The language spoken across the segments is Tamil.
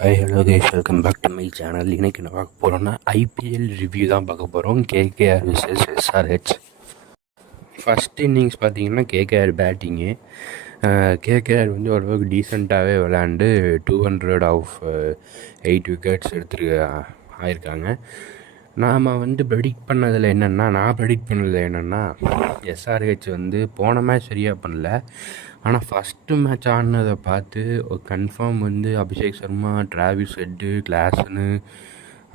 Hi hello guys, welcome back to my channel. இன்றைக்கி என்ன பார்க்க போகிறோன்னா ஐபிஎல் ரிவ்யூ தான் பார்க்க போகிறோம். KKR versus SRH. First innings பார்த்தீங்கன்னா கேகேஆர் பேட்டிங்கு. கேகேஆர் வந்து ஓரளவுக்கு டீசெண்டாகவே விளையாண்டு 200 ஆஃப் 8 விக்கெட்ஸ் ஆயிருக்காங்க. நாம் வந்து ப்ரெடிக்ட் பண்ணதில் என்னென்னா எஸ்ஆர்ஹெச் வந்து போன மேட்ச் சரியாக பண்ணல. ஆனால் ஃபஸ்ட்டு மேட்ச் ஆடினதை பார்த்து ஒரு கன்ஃபார்ம் வந்து அபிஷேக் சர்மா, டிராவிஸ் ஹெட்டு, கிளாஸனு,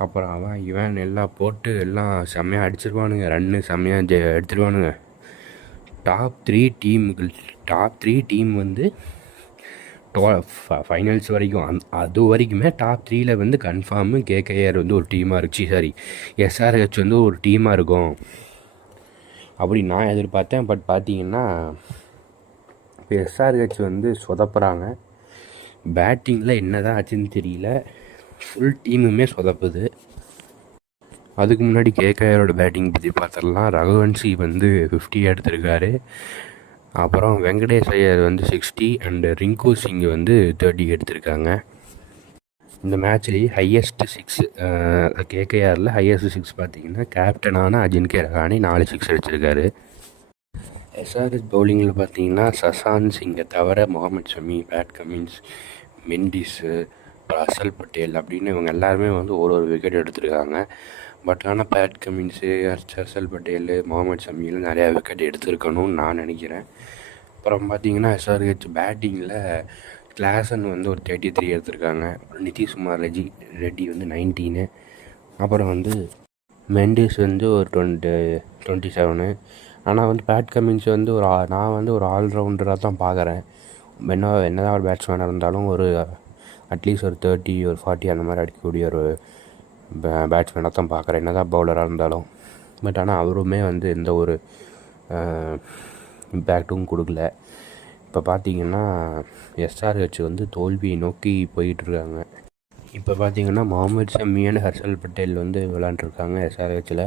அப்புறம் அவன் இவன் எல்லாம் போட்டு எல்லாம் செம்மையாக அடிச்சிருவானுங்க. ரன்னு செம்மையாக எடுத்துருவானுங்க. டாப் த்ரீ டீம் வந்து ஃபைனல்ஸ் வரைக்கும் அது வரைக்குமே டாப் 3ல் வந்து கன்ஃபார்மு கேகேஆர் வந்து ஒரு டீமாக இருந்துச்சு. எஸ்ஆர்ஹெச் வந்து ஒரு டீமாக இருக்கும் அப்படி நான் எதிர்பார்த்தேன். பட் பார்த்தீங்கன்னா இப்போ எஸ்ஆர்ஹெச் வந்து சொதப்புறாங்க. பேட்டிங்கில் என்ன தான் ஆச்சுன்னு தெரியல, ஃபுல் டீமுமே சொதப்புது. அதுக்கு முன்னாடி கேகேஆரோட பேட்டிங் பற்றி பார்த்துடலாம். ரகுவன்ஷி வந்து 50 எடுத்திருக்காரு. அப்புறம் வெங்கடேஷ் ஐயர் வந்து 60 அண்டு ரிங்கு சிங் வந்து 30 எடுத்திருக்காங்க. இந்த மேட்ச்லேயே ஹையஸ்ட்டு 6 கேகேஆரில் ஹையஸ்ட் 6 பார்த்திங்கன்னா கேப்டனான அஜின்கே ரஹானே 4 6 அடிச்சிருக்காரு. எஸ்ஆர்ஹெச் பவுலிங்கில் பார்த்தீங்கன்னா சசாந்த் சிங்கை தவிர முகமது ஷமி, பேட் கமின்ஸ், மெண்டிஸு, அசல் பட்டேல் அப்படின்னு இவங்க எல்லாருமே வந்து ஒரு விக்கெட் எடுத்திருக்காங்க. பட் ஆனால் பேட் கமின்ஸு, அசல் பட்டேல், முகமது ஷமியில் நிறையா விக்கெட் எடுத்துருக்கணும்னு நான் நினைக்கிறேன். அப்புறம் பார்த்தீங்கன்னா எஸ்ஆர்ஹெச் பேட்டிங்கில் கிளாசன் வந்து ஒரு 33 எடுத்திருக்காங்க. நிதிஷ்குமார் ரெட்டி வந்து 19. அப்புறம் வந்து மெண்டிஸ் வந்து ஒரு 27. ஆனால் வந்து பேட் கமின்ஸ் வந்து நான் வந்து ஒரு ஆல்ரவுண்டராக தான் பார்க்குறேன். என்னதான் ஒரு பேட்ஸ்மேனாக இருந்தாலும் ஒரு அட்லீஸ்ட் ஒரு 30 ஒரு 40 அந்த மாதிரி அடிக்கக்கூடிய ஒரு பேட்ஸ்மேனாக தான் பார்க்குறேன், என்னதான் பவுலராக இருந்தாலும். பட் ஆனால் அவருமே வந்து எந்த ஒரு இம்பேக்டும் கொடுக்கல. இப்போ பார்த்திங்கன்னா எஸ்ஆர்ஹெச் வந்து தோல்வியை நோக்கி போயிட்டுருக்காங்க. இப்போ பார்த்திங்கன்னா முகமது ஷமி அண்ட் ஹர்ஷல் பட்டேல் வந்து விளாண்டுருக்காங்க எஸ்ஆர்ஹெச்சில்.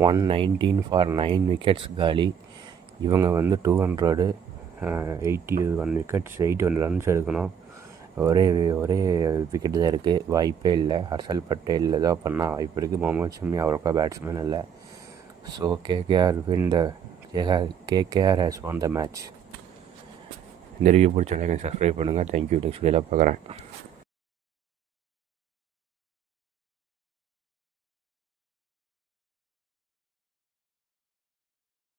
119 ஃபார் 9 விக்கெட்ஸ் காலி. இவங்க வந்து 200 81 விக்கெட்ஸ் 81 ரன்ஸ் எடுக்கணும். ஒரே விக்கெட்டு தான் இருக்குது, வாய்ப்பே இல்லை. ஹர்ஷல் பட்டேல் தான் பண்ணால் வாய்ப்பு இருக்குது. முகமது ஷமி அவருக்கா பேட்ஸ்மேன் இல்லை. So KKR has one the match. இந்த ரிவ்யூ பிடிச்ச சப்ஸ்கிரைப் பண்ணுங்கள். தேங்க்யூ. நெக்ஸ்ட் வீடியோவில் பார்க்குறேன்.